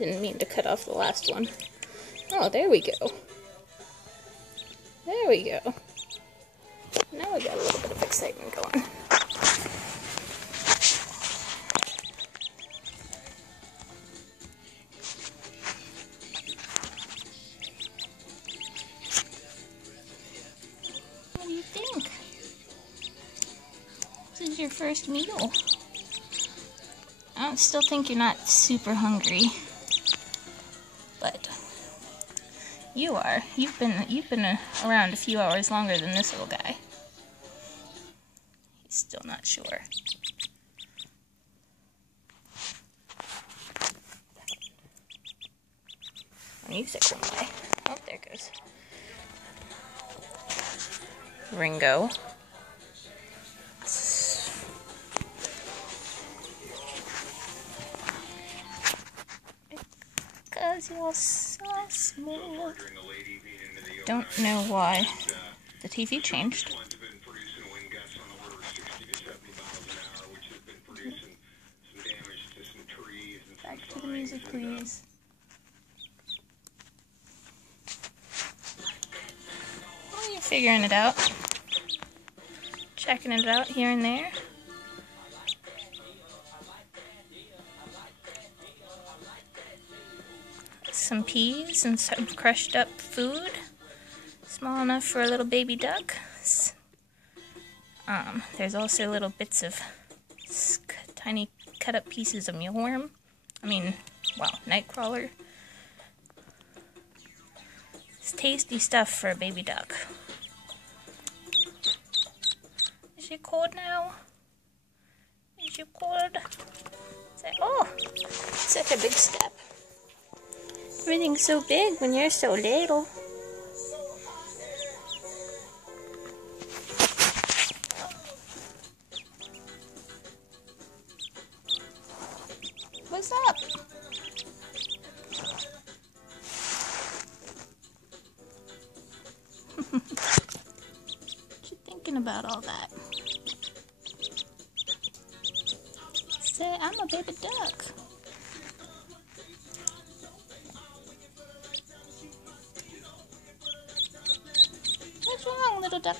Didn't mean to cut off the last one. Oh, there we go. There we go. Now we got a little bit of excitement going. What do you think? This is your first meal. I still think you're not super hungry, but you are. You've been around a few hours longer than this little guy. He's still not sure. Music went away. Oh, there it goes. Ringo. Because you're so smooth. Don't know why the TV changed. Back to the music, please. Well, you're figuring it out. Checking it out here and there. Some peas and some crushed up food. Small enough for a little baby duck. There's also little bits of tiny cut up pieces of mealworm. Nightcrawler. It's tasty stuff for a baby duck. Is she cold now? Is she cold? Oh, such a big step. Everything's so big when you're so little. What's up? What you thinking about all that? Say, I'm a baby duck. What's wrong, little duck?